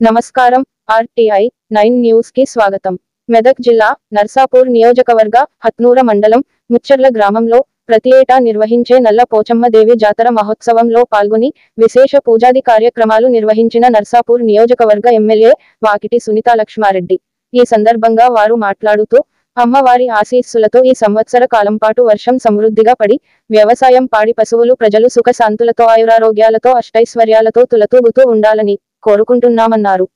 నమస్కారం. RTI 9 news కి స్వాగతం. మెదక్ జిల్లా నర్సాపూర్ నియోజకవర్గ హత్నూర మండలం ముచ్చర్ల గ్రామంలో ప్రతి ఏటా నిర్వహించే నల్ల పోచమ్మ దేవి జాతర మహోత్సవంలో పాల్గొని విశేష పూజాది కార్యక్రమాలు నిర్వహించిన నర్సాపూర్ నియోజకవర్గ ఎమ్మెల్యే వాకిటి సునీతా లక్ష్మారెడ్డి. ఈ సందర్భంగా వారు మాట్లాడుతూ అమ్మవారి ఆశీస్సులతో ఈ సంవత్సర కాలం పాటు వర్షం సమృద్ధిగా పడి వ్యవసాయం పాడి పశువులు ప్రజలు సుఖశాంతులతో ఆయురారోగ్యాలతో అష్టైశ్వర్యాలతో తులతూగుతూ ఉండాలని కోరుకుంటున్నామన్నారు.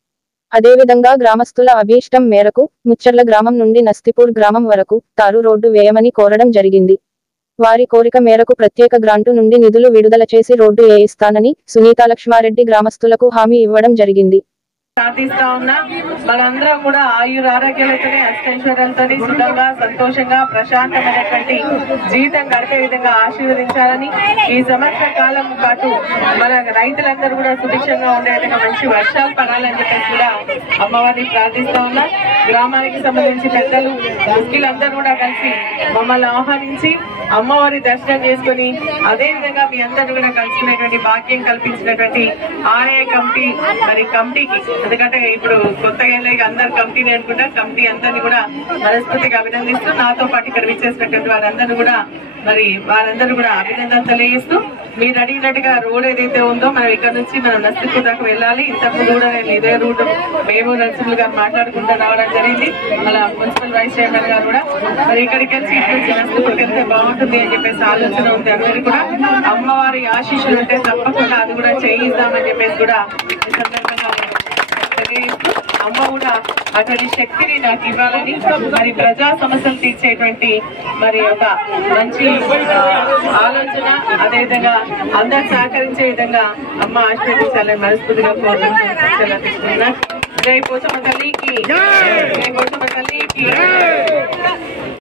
అదేవిధంగా గ్రామస్తుల అభీష్టం మేరకు ముచ్చర్ల గ్రామం నుండి నస్తిపూర్ గ్రామం వరకు తారు రోడ్డు వేయమని కోరడం జరిగింది. వారి కోరిక మేరకు ప్రత్యేక గ్రాంటు నుండి నిధులు విడుదల చేసి రోడ్డు వేయిస్తానని సునీతా లక్ష్మారెడ్డి గ్రామస్తులకు హామీ ఇవ్వడం జరిగింది. ప్రార్థిస్తా ఉన్నా మనందరం కూడా ఆయురారోగ్యాలతోనే అష్టైశ్వర్యాలతో సుఖంగా సంతోషంగా ప్రశాంతమైనటువంటి జీవితం గడిపే విధంగా ఆశీర్వదించాలని, ఈ సంవత్సర కాలం పాటు మన రైతులందరూ కూడా సుభిక్షంగా ఉండే విధంగా మంచి వర్షాలు పడాలని చెప్పేసి కూడా అమ్మవారిని ప్రార్థిస్తా ఉన్నా. గ్రామానికి సంబంధించి పెద్దలు ముఖ్యులందరూ కూడా కలిసి మమ్మల్ని ఆహ్వానించి అమ్మవారి దర్శనం చేసుకుని అదే విధంగా మీ అందరూ కూడా కలుసుకునేటువంటి భాగ్యం కల్పించినటువంటి ఆలయ కమిటీ కమిటీకి, ఎందుకంటే ఇప్పుడు కొత్తగా అందరు కమిటీని అనుకుంటా, కమిటీ అందరినీ కూడా మనస్ఫూర్తిగా అభినందిస్తూ నాతో పాటు ఇక్కడ విచ్చేసినటువంటి వారందరూ కూడా వారందరూ కూడా అభినందన తెలియజేస్తూ, మీరు అడిగినట్టుగా రోడ్ ఏదైతే ఉందో మనం ఇక్కడ నుంచి మనం నస్తిపూర్ దాకా వెళ్ళాలి. ఇంతకుముందు కూడా నేను ఇదే రూట్ మేము నరసింహులు గారు మాట్లాడుకుంటూ రావడం జరిగింది. అలా మున్సిపల్ వైస్ చైర్మన్ గారు కూడా ఇక్కడికి వచ్చి ఇటు నుంచి నస్తిపూర్కి వెళ్తే బాగుంటుంది అని చెప్పేసి ఆలోచన ఉంది. అందరికీ కూడా అమ్మవారి ఆశీస్సులు ఉంటే తప్పకుండా అది కూడా చేయిద్దామని చెప్పేసి కూడా ఈ సందర్భంగా తెలియజేస్తూ, అమ్మ కూడా అటువంటి శక్తిని నాకు ఇవ్వాలని, ప్రజా సమస్యలు తీర్చేటువంటి ఒక మంచి ఆలోచన, అదేవిధంగా అందరు సహకరించే విధంగా అమ్మ ఆశీర్వదించాలని మనస్ఫూర్తిగా కోరుకుంటున్నా. జై పోచమ్మ తల్లికి, జై పోచమ్మ తల్లికి.